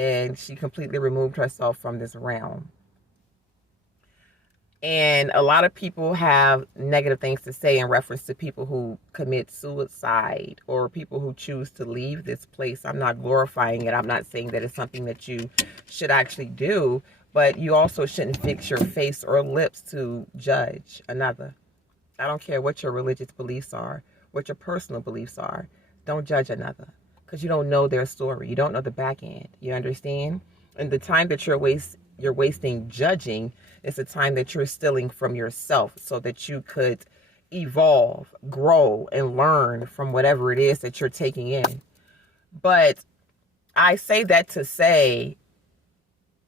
and she completely removed herself from this realm. And a lot of people have negative things to say in reference to people who commit suicide or people who choose to leave this place. I'm not glorifying it. I'm not saying that it's something that you should actually do, but you also shouldn't fix your face or lips to judge another. I don't care what your religious beliefs are, what your personal beliefs are. Don't judge another because you don't know their story. You don't know the back end. You understand? And the time that you're wasting judging is the time that you're stealing from yourself so that you could evolve, grow, and learn from whatever it is that you're taking in. But I say that to say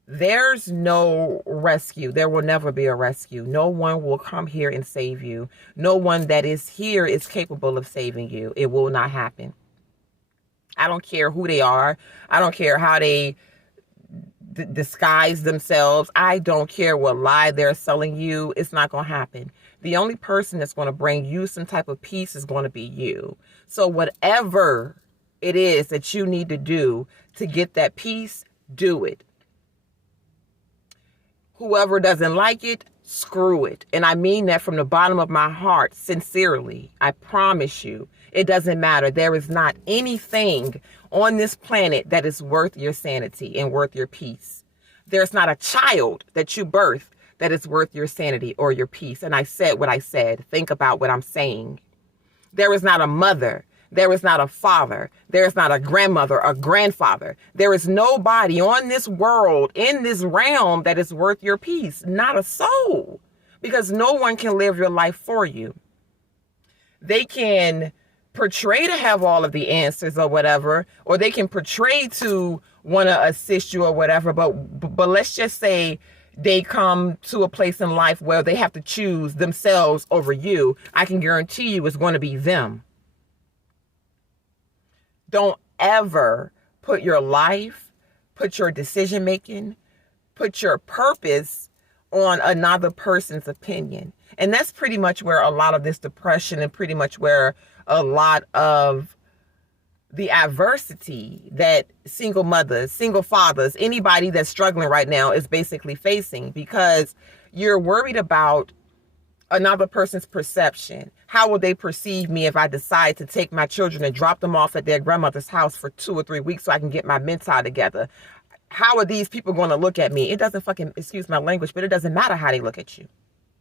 there's no rescue. There will never be a rescue. No one will come here and save you. No one that is here is capable of saving you. It will not happen. I don't care who they are. I don't care how they disguise themselves. I don't care what lie they're selling you. It's not going to happen. The only person that's going to bring you some type of peace is going to be you. So whatever it is that you need to do to get that peace, do it. Whoever doesn't like it, screw it. And I mean that from the bottom of my heart, sincerely. I promise you, it doesn't matter. There is not anything on this planet that is worth your sanity and worth your peace. There's not a child that you birth that is worth your sanity or your peace. And I said what I said. Think about what I'm saying. There is not a mother. There is not a father. There is not a grandmother, a grandfather. There is nobody on this world, in this realm, that is worth your peace. Not a soul. Because no one can live your life for you. They can portray to have all of the answers or whatever, or they can portray to want to assist you or whatever, but let's just say they come to a place in life where they have to choose themselves over you. I can guarantee you it's going to be them. Don't ever put your life, put your decision making, put your purpose on another person's opinion. And that's pretty much where a lot of this depression and pretty much where a lot of the adversity that single mothers, single fathers, anybody that's struggling right now is basically facing, because you're worried about another person's perception. How will they perceive me if I decide to take my children and drop them off at their grandmother's house for 2 or 3 weeks so I can get my mental together? How are these people going to look at me? It doesn't fucking, excuse my language, but it doesn't matter how they look at you.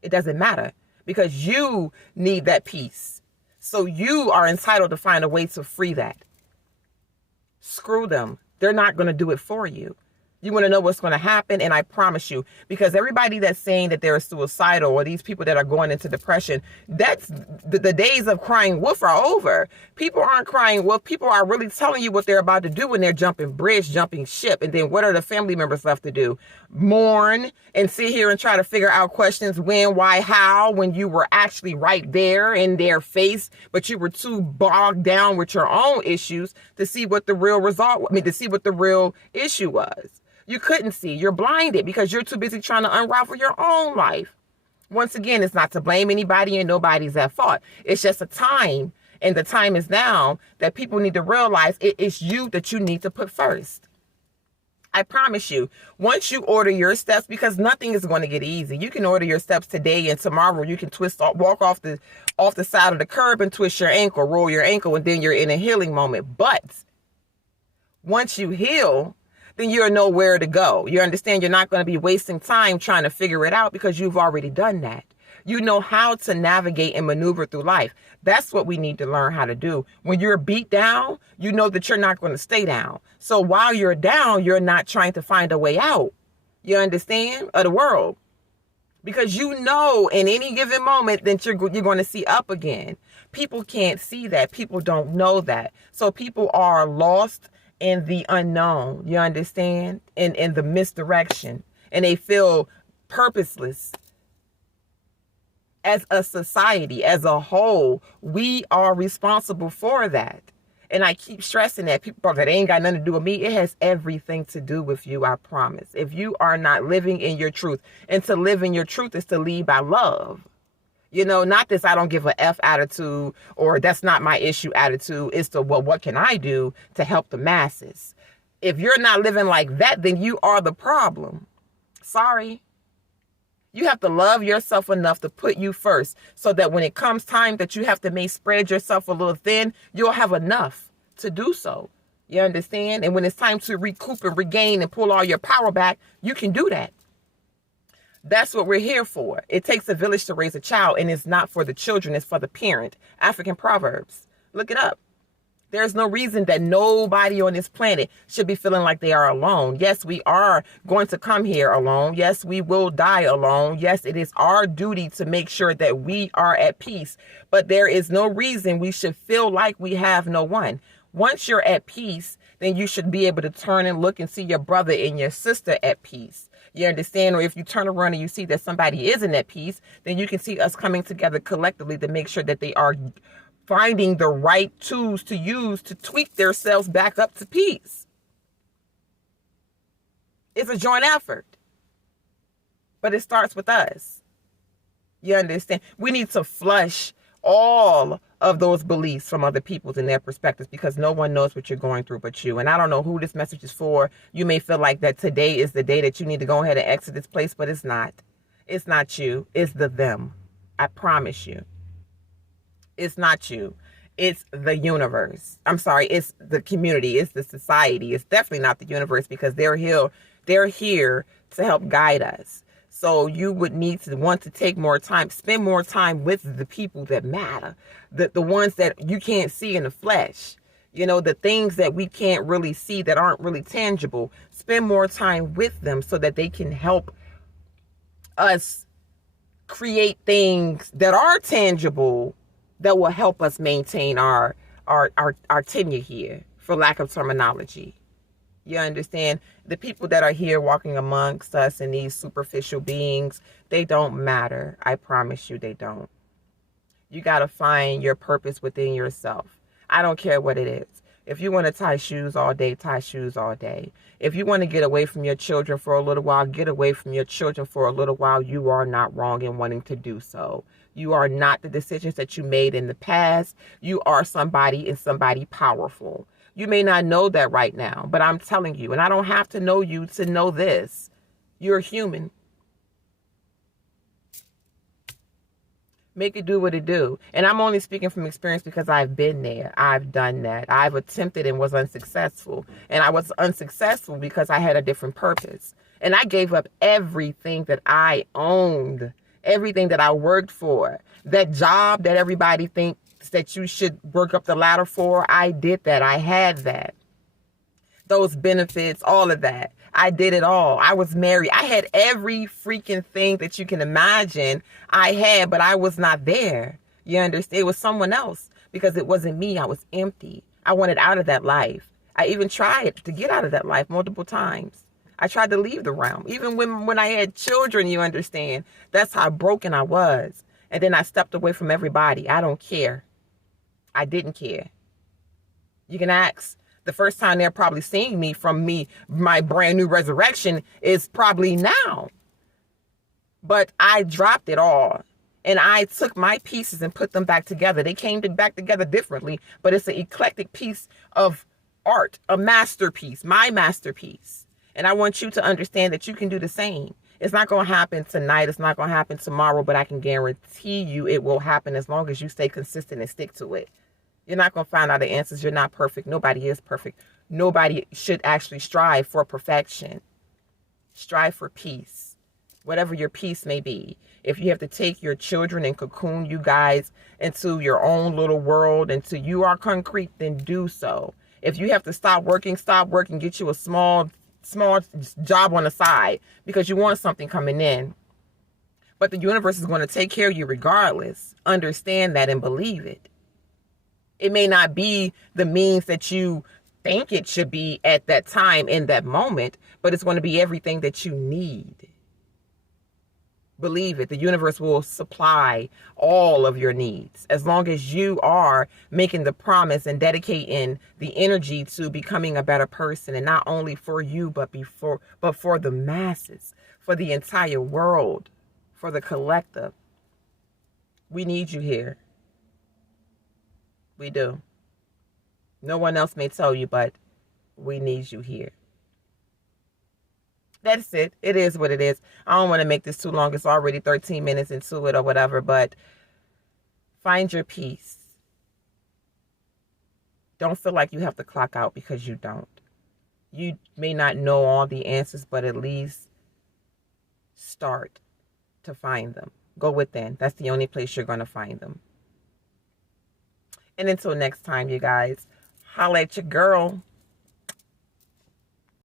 It doesn't matter, because you need that peace. So you are entitled to find a way to free that. Screw them. They're not going to do it for you. You want to know what's going to happen, and I promise you, because everybody that's saying that they're suicidal or these people that are going into depression, that's the days of crying wolf are over. People aren't crying wolf. People are really telling you what they're about to do when they're jumping bridge, jumping ship. And then what are the family members left to do? Mourn and sit here and try to figure out questions, when, why, how, when you were actually right there in their face, but you were too bogged down with your own issues to see what the real to see what the real issue was. You couldn't see. You're blinded because you're too busy trying to unravel your own life. Once again, it's not to blame anybody and nobody's at fault. It's just a time, and the time is now that people need to realize it is you that you need to put first. I promise you, once you order your steps, because nothing is going to get easy. You can order your steps today, and tomorrow you can walk off the side of the curb and twist your ankle, roll your ankle, and then you're in a healing moment. But once you heal, then you'll know where to go. You understand? You're not going to be wasting time trying to figure it out because you've already done that. You know how to navigate and maneuver through life. That's what we need to learn how to do. When you're beat down, you know that you're not going to stay down. So while you're down, you're not trying to find a way out. You understand? Of the world. Because you know in any given moment that you're going to see up again. People can't see that. People don't know that. So people are lost in the unknown, you understand? In the misdirection. And they feel purposeless. As a society, as a whole, we are responsible for that. And I keep stressing that. People that ain't got nothing to do with me. It has everything to do with you, I promise. If you are not living in your truth, and to live in your truth is to lead by love. You know, not this I don't give a F attitude or that's not my issue attitude. It's the, well, what can I do to help the masses? If you're not living like that, then you are the problem. Sorry. You have to love yourself enough to put you first so that when it comes time that you have to may spread yourself a little thin, you'll have enough to do so. You understand? And when it's time to recoup and regain and pull all your power back, you can do that. That's what we're here for. It takes a village to raise a child, and it's not for the children, it's for the parent. African proverbs. Look it up. There's no reason that nobody on this planet should be feeling like they are alone. Yes, we are going to come here alone. Yes, we will die alone. Yes, it is our duty to make sure that we are at peace. But there is no reason we should feel like we have no one. Once you're at peace, then you should be able to turn and look and see your brother and your sister at peace. You understand? Or if you turn around and you see that somebody isn't at peace, then you can see us coming together collectively to make sure that they are finding the right tools to use to tweak themselves back up to peace. It's a joint effort, but it starts with us. You understand? We need to flush all of those beliefs from other people's and their perspectives, because no one knows what you're going through but you. And I don't know who this message is for. You may feel like that today is the day that you need to go ahead and exit this place, but it's not. It's not you. It's the them. I promise you. It's not you. It's the universe. I'm sorry. It's the community. It's the society. It's definitely not the universe, because they're here to help guide us. So you would need to want to take more time, spend more time with the people that matter, the ones that you can't see in the flesh, you know, the things that we can't really see that aren't really tangible. Spend more time with them so that they can help us create things that are tangible that will help us maintain our tenure here, for lack of terminology. You understand? The people that are here walking amongst us and these superficial beings, they don't matter. I promise you they don't. You got to find your purpose within yourself. I don't care what it is. If you want to tie shoes all day, tie shoes all day. If you want to get away from your children for a little while, get away from your children for a little while. You are not wrong in wanting to do so. You are not the decisions that you made in the past. You are somebody and somebody powerful. You may not know that right now, but I'm telling you, and I don't have to know you to know this. You're human. Make it do what it do. And I'm only speaking from experience because I've been there. I've done that. I've attempted and was unsuccessful. And I was unsuccessful because I had a different purpose. And I gave up everything that I owned, everything that I worked for, that job that everybody thinks that you should work up the ladder for. I did that. I had that. Those benefits, all of that. I did it all. I was married. I had every freaking thing that you can imagine I had, but I was not there. You understand? It was someone else, because it wasn't me. I was empty. I wanted out of that life. I even tried to get out of that life multiple times. I tried to leave the realm. Even when I had children, you understand? That's how broken I was. And then I stepped away from everybody. I don't care. I didn't care. You can ask. The first time they're probably seeing me from my brand new resurrection is probably now. But I dropped it all. And I took my pieces and put them back together. They came back together differently, but it's an eclectic piece of art, a masterpiece, my masterpiece. And I want you to understand that you can do the same. It's not going to happen tonight. It's not going to happen tomorrow, but I can guarantee you it will happen as long as you stay consistent and stick to it. You're not going to find out the answers. You're not perfect. Nobody is perfect. Nobody should actually strive for perfection. Strive for peace, whatever your peace may be. If you have to take your children and cocoon you guys into your own little world until you are concrete, then do so. If you have to stop working, get you a small job on the side because you want something coming in. But the universe is going to take care of you regardless. Understand that and believe it. It may not be the means that you think it should be at that time in that moment, but it's going to be everything that you need. Believe it. The universe will supply all of your needs as long as you are making the promise and dedicating the energy to becoming a better person, and not only for you, but for the masses, for the entire world, for the collective. We need you here. We do. No one else may tell you, but We need you here. That's it. It is what it is. I don't want to make this too long. It's already 13 minutes into it or whatever, but find your peace. Don't feel like you have to clock out, because you don't. You may not know all the answers, but at least start to find them. Go within. That's the only place you're going to find them. And until next time, you guys, holla at your girl.